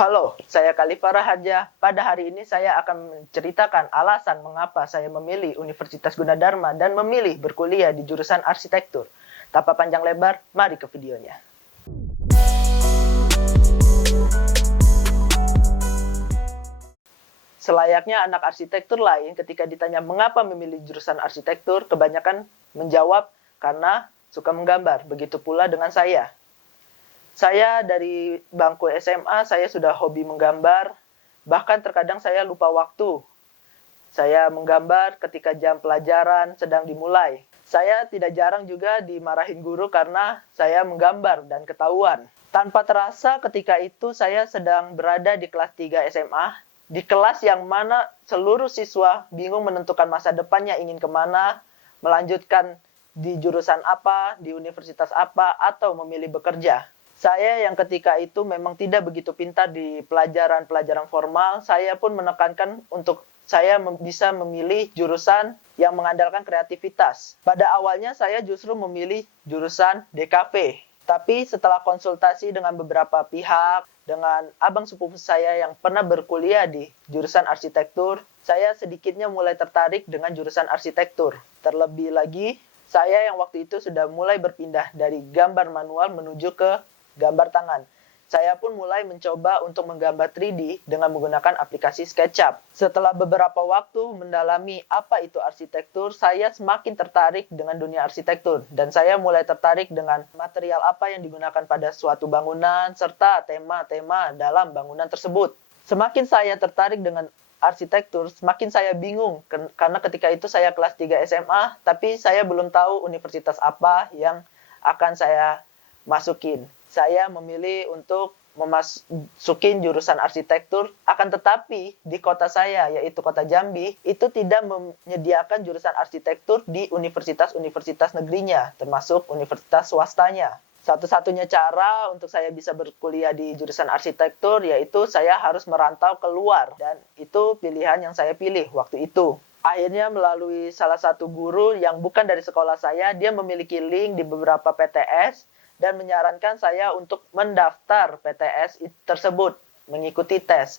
Halo, saya Khalifa Raharja. Pada hari ini saya akan menceritakan alasan mengapa saya memilih Universitas Gunadarma dan memilih berkuliah di jurusan arsitektur. Tanpa panjang lebar, mari ke videonya. Selayaknya anak arsitektur lain ketika ditanya mengapa memilih jurusan arsitektur, kebanyakan menjawab karena suka menggambar. Begitu pula dengan saya. Saya dari bangku SMA, saya sudah hobi menggambar, bahkan terkadang saya lupa waktu. Saya menggambar ketika jam pelajaran sedang dimulai. Saya tidak jarang juga dimarahin guru karena saya menggambar dan ketahuan. Tanpa terasa ketika itu saya sedang berada di kelas 3 SMA, di kelas yang mana seluruh siswa bingung menentukan masa depannya ingin kemana, melanjutkan di jurusan apa, di universitas apa, atau memilih bekerja. Saya yang ketika itu memang tidak begitu pintar di pelajaran-pelajaran formal, saya pun menekankan untuk saya bisa memilih jurusan yang mengandalkan kreativitas. Pada awalnya saya justru memilih jurusan DKV. Tapi setelah konsultasi dengan beberapa pihak, dengan abang sepupu saya yang pernah berkuliah di jurusan arsitektur, saya sedikitnya mulai tertarik dengan jurusan arsitektur. Terlebih lagi, saya yang waktu itu sudah mulai berpindah dari gambar manual menuju ke gambar tangan. Saya pun mulai mencoba untuk menggambar 3D dengan menggunakan aplikasi SketchUp. Setelah beberapa waktu mendalami apa itu arsitektur, saya semakin tertarik dengan dunia arsitektur. Dan saya mulai tertarik dengan material apa yang digunakan pada suatu bangunan, serta tema-tema dalam bangunan tersebut. Semakin saya tertarik dengan arsitektur, semakin saya bingung. Karena ketika itu saya kelas 3 SMA, tapi saya belum tahu universitas apa yang akan saya masukin. Saya memilih untuk memasukin jurusan arsitektur, akan tetapi di kota saya, yaitu kota Jambi, itu tidak menyediakan jurusan arsitektur di universitas-universitas negerinya, termasuk universitas swastanya. Satu-satunya cara untuk saya bisa berkuliah di jurusan arsitektur, yaitu saya harus merantau keluar, dan itu pilihan yang saya pilih waktu itu. Akhirnya melalui salah satu guru yang bukan dari sekolah saya, dia memiliki link di beberapa PTS, dan menyarankan saya untuk mendaftar PTS tersebut, mengikuti tes.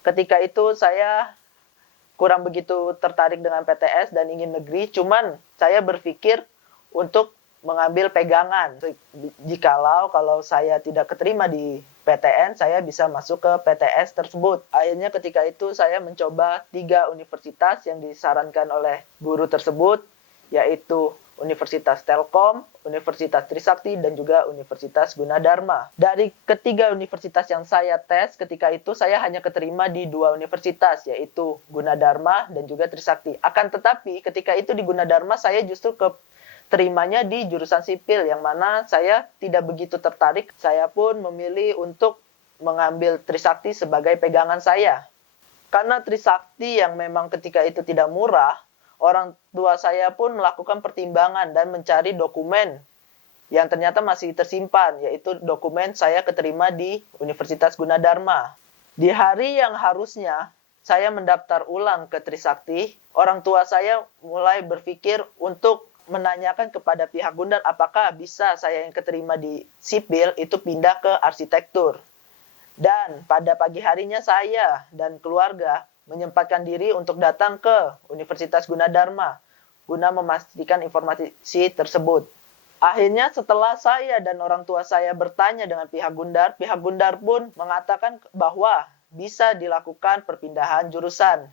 Ketika itu saya kurang begitu tertarik dengan PTS dan ingin negeri, cuman saya berpikir untuk mengambil pegangan. Jikalau kalau saya tidak keterima di PTN, saya bisa masuk ke PTS tersebut. Akhirnya ketika itu saya mencoba 3 universitas yang disarankan oleh guru tersebut, yaitu Universitas Telkom, Universitas Trisakti, dan juga Universitas Gunadarma. Dari ketiga universitas yang saya tes, ketika itu saya hanya keterima di 2 universitas, yaitu Gunadarma dan juga Trisakti. Akan tetapi ketika itu di Gunadarma saya justru keterimanya di jurusan sipil, yang mana saya tidak begitu tertarik. Saya pun memilih untuk mengambil Trisakti sebagai pegangan saya. Karena Trisakti yang memang ketika itu tidak murah, orang tua saya pun melakukan pertimbangan dan mencari dokumen yang ternyata masih tersimpan, yaitu dokumen saya keterima di Universitas Gunadarma. Di hari yang harusnya saya mendaftar ulang ke Trisakti, orang tua saya mulai berpikir untuk menanyakan kepada pihak Gundar apakah bisa saya yang keterima di sipil itu pindah ke arsitektur. Dan pada pagi harinya saya dan keluarga menyempatkan diri untuk datang ke Universitas Gunadarma guna memastikan informasi tersebut. Akhirnya setelah saya dan orang tua saya bertanya dengan pihak Gundar pun mengatakan bahwa bisa dilakukan perpindahan jurusan.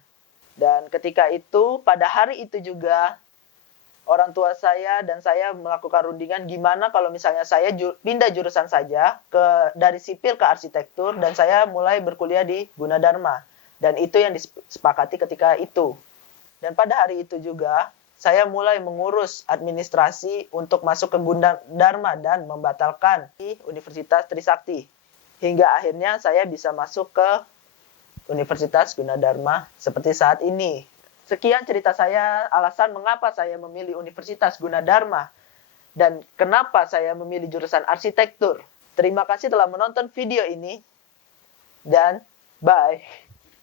Dan ketika itu, pada hari itu juga, orang tua saya dan saya melakukan rundingan gimana kalau misalnya saya pindah jurusan saja dari sipil ke arsitektur dan saya mulai berkuliah di Gunadarma. Dan itu yang disepakati ketika itu. Dan pada hari itu juga, saya mulai mengurus administrasi untuk masuk ke Gunadarma dan membatalkan di Universitas Trisakti. Hingga akhirnya saya bisa masuk ke Universitas Gunadarma seperti saat ini. Sekian cerita saya, alasan mengapa saya memilih Universitas Gunadarma dan kenapa saya memilih jurusan arsitektur. Terima kasih telah menonton video ini, dan bye.